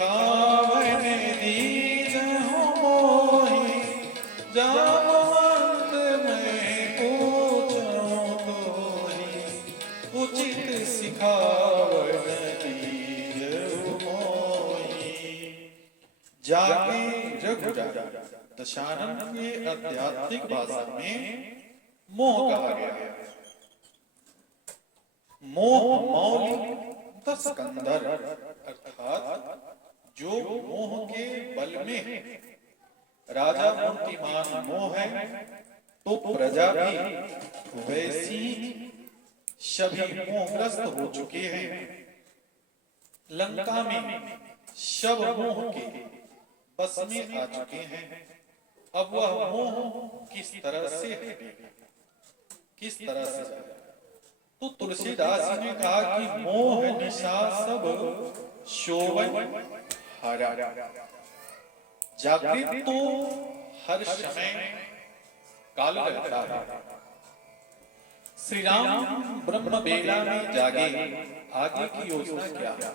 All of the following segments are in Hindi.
सिखावन दीज मोहि, जामवंत मैं पूछूं तोहि, उचित सिखावन दीज मोहि। जागे रघु जागे दशानन के आध्यात्मिक भाषा में मोह कहा गया है। मोह मौली 10 कंधर, अर्थात जो मोह के बल में राजा मूर्तिमान मोह है, तो प्रजा भी वैसी सभी मोहग्रस्त हो चुके हैं। लंका में शव मोह के बस में आ चुके हैं। अब वह मोह किस तरह से हटेगा, किस तरह से जाएगा? तो तुलसीदास जी ने कहा कि मोह निशा सब शोभन हरा। जागृत तो हर समय काल रहता है। श्री राम ब्रह्म बेला में जागे, आगे की योजना क्या है?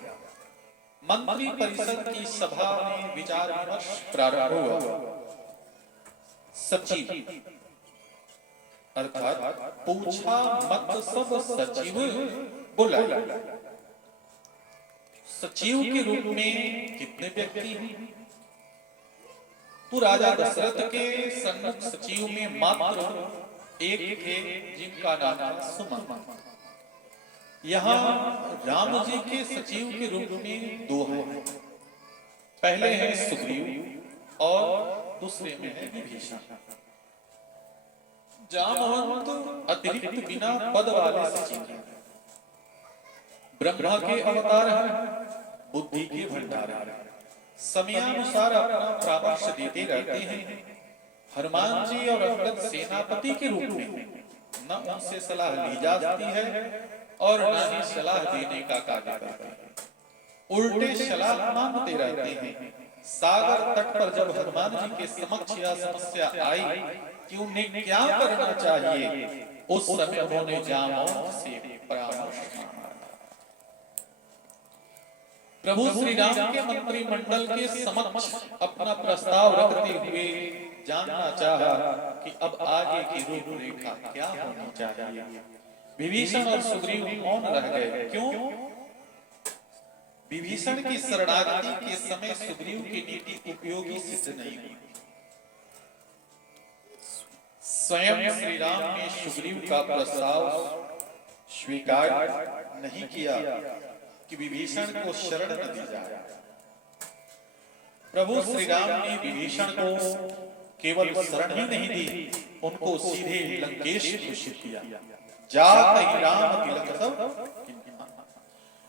मंत्री परिषद की सभा में विचार विमर्श प्रारंभ हुआ। सचिव अर्थात पूछा मत सब सचिव बुलाए। सचिव के रूप में कितने व्यक्ति हैं? तो राजा दशरथ के सन्मुख सचिव में मात्र एक थे, जिनका नाम था सुमन। यहाँ राम जी के सचिव के रूप में 2 हैं। पहले हैं सुग्रीव और दूसरे में है विभीषण। जामवंत अतिरिक्त बिना पद वाले सचिव हैं। ब्रह्मा के अवतार हैं, बुद्धि के भंडार हैं, समयानुसार अपना परामर्श देते रहते हैं। हनुमान जी और अंगद सेनापति के रूप में न उनसे सलाह ली जा सकती है और न ही सलाह देने का कार्य करते हैं। उल्टे सलाह मांगते रहते हैं। सागर तट पर जब हनुमान जी के समक्ष यह समस्या आई कि उन्हें क्या करना चाहिए, उस समय उन्होंने जामवंत से परामर्श मांगा। प्रभु श्री राम के मंत्रिमंडल के समक्ष अपना प्रस्ताव रखते हुए जानना चाहा कि अब आगे की रूपरेखा क्या होनी चाहिए। विभीषण और सुग्रीव मौन रह गए। क्यों? विभीषण की शरणागति के समय सुग्रीव की नीति उपयोगी सिद्ध नहीं हुई। स्वयं श्री राम ने सुग्रीव का प्रस्ताव स्वीकार नहीं किया कि विभीषण को शरण न दी जाए। प्रभु श्री राम ने विभीषण को केवल शरण ही नहीं दी, उनको सीधे लंकेश घोषित किया। जात ही राम तिलक सब।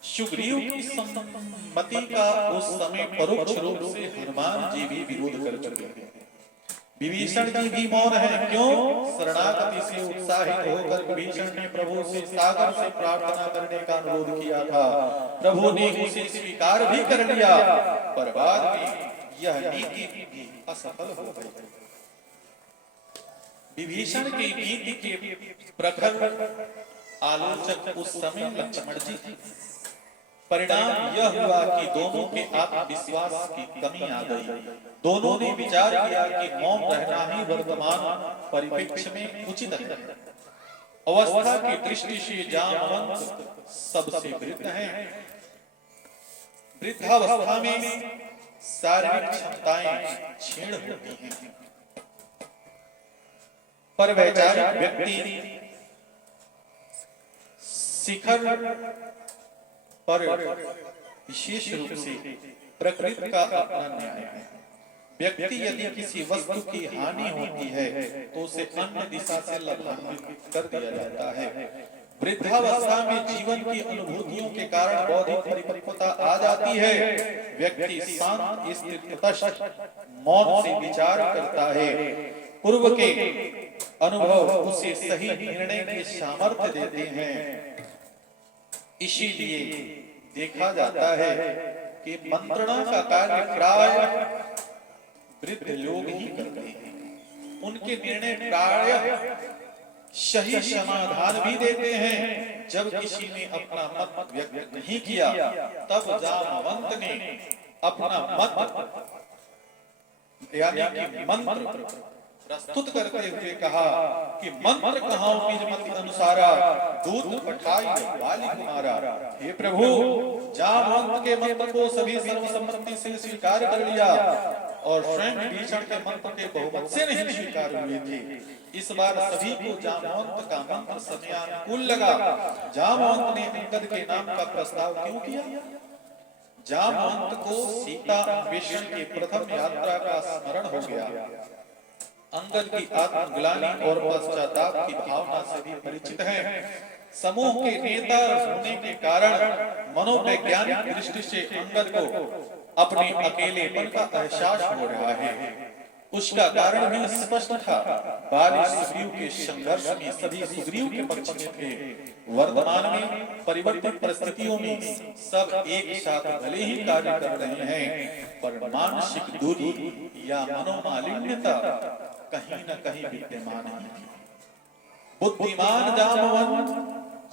सुग्रीव की सम्मति का उस समय परोक्ष रूप से हनुमान जी भी विरोध कर चुके हैं। विभीषण जी भी मौन है। क्यों? शरणागति से उत्साहित होकर विभीषण ने प्रभु से सागर से प्रार्थना करने का अनुरोध किया था। प्रभु ने उसे स्वीकार भी कर लिया, पर बाद में यह नीति भी असफल हो गई। विभीषण की नीति के प्रखर आलोचक उस समय लक्ष्मण जी थे। परिणाम यह हुआ कि दोनों के आत्मविश्वास की कमी आ गई। दोनों ने विचार किया कि मौन रहना ही वर्तमान परिप्रेक्ष्य में उचित है। अवस्था की दृष्टि से जामवंत सबसे वृद्ध हैं। वृद्धावस्था में शारीरिक क्षमताएं क्षीण होती हैं, पर वैचारिक व्यक्ति शिखर पर विशेष रूप से प्रकृति का अपना न्याय है। व्यक्ति यदि किसी वस्तु की हानि होती है तो उसे अन्य दिशा से लाभान्वित कर दिया जाता है। वृद्धावस्था में जीवन की अनुभूतियों के कारण बौद्धिक परिपक्वता आ जाती है। व्यक्ति शांत स्थिर मौन से विचार करता है। पूर्व के अनुभव उसे सही निर्णय की सामर्थ्य देते हैं। इसीलिए देखा जाता है कि मंत्रणा का कार्य प्राय वृद्ध लोग ही करते हैं। उनके निर्णय प्राय सही समाधान भी देते हैं। जब किसी ने अपना मत व्यक्त नहीं किया, तब जामवंत ने अपना मत यानी कि मंत्र प्रस्तुत करते हुए कहा कि मंत्र कहाओं की मति अनुसारा दूत पठाई बाली कुमारा। हे प्रभु, जामवंत के मंत्र को सभी सर्वसम्मति से स्वीकार कर लिया और स्वयं विभीषण के मंत्र के बहुमत से नहीं स्वीकार हुए थे। इस बार सभी को जामवंत का मंत्र समयानुकूल लगा। जामवंत ने अंगद के नाम का प्रस्ताव क्यों किया? जामवंत को सीता अन्वेषण की प्रथम यात्रा का स्मरण हो गया। अंगद की आत्मग्लानि और पश्चाताप की भावना से भी परिचित है। समूह के नेता होने के कारण मनोवैज्ञानिक दृष्टि से अंगद को अपने अकेलेपन का एहसास हो रहा है। उसका कारण भी स्पष्ट था। बाली सुग्रीव के संघर्ष में सभी सुग्रीव के पक्ष में थे। वर्तमान में परिवर्तित परिस्थितियों में सब एक साथ भले ही कार्य कर रहे हैं, पर मानसिक दूरी या मनोमालिन्यता कहीं न कहीं विद्यमान है। बुद्धिमान जामवंत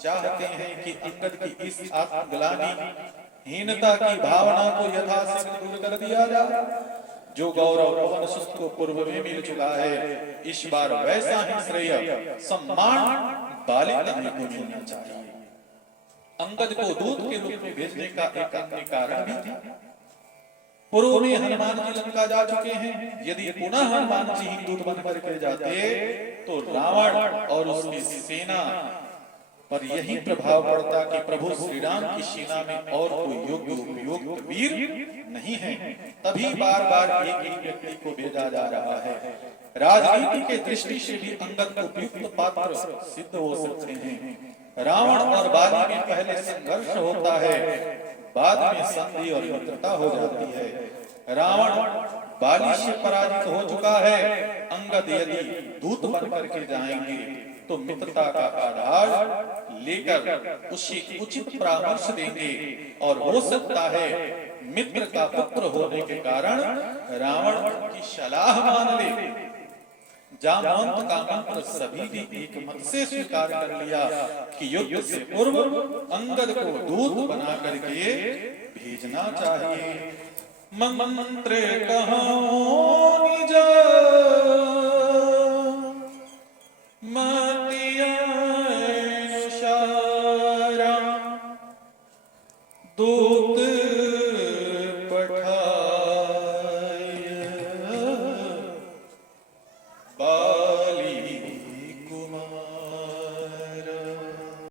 चाहते हैं कि अंगद की इस आत्मग्लानि हीनता की भावना को यथाशीघ्र दूर कर दिया जाए। जो गौरव पवन सुत को पूर्व में मिल चुका है, इस बार वैसा ही श्रेय सम्मान बाली तनय को मिलना चाहिए। अंगद को दूत के रूप में भेजने का एक अन्य कारण भी था। पूर्व में हनुमान जी लंका जा चुके हैं। यदि पुनः हनुमान जी ही दूत बन करके जाते तो रावण और उसकी सेना पर यही प्रभाव पड़ता कि प्रभु श्री राम की सेना में और कोई योग्य उपयुक्त वीर नहीं है। तभी बार बार एक ही व्यक्ति को भेजा जा रहा है। राजनीति के दृष्टि से भी अंगद उपयुक्त पात्र सिद्ध हो सकते हैं। रावण और बाली में पहले संघर्ष होता है, बाद में संधि और मित्रता हो जाती है। रावण बाली से पराजित हो चुका है। अंगद यदि दूत बन करके जाएंगे तो मित्रता का आधार लेकर उसे उचित परामर्श देंगे और हो सकता है मित्र का पुत्र होने के कारण रावण की सलाह मान ले। जामवंत का मंत्र सभी भी एक मत से स्वीकार कर लिया कि युद्ध से पूर्व अंगद को दूत बना करके भेजना चाहिए। मंत्र कहो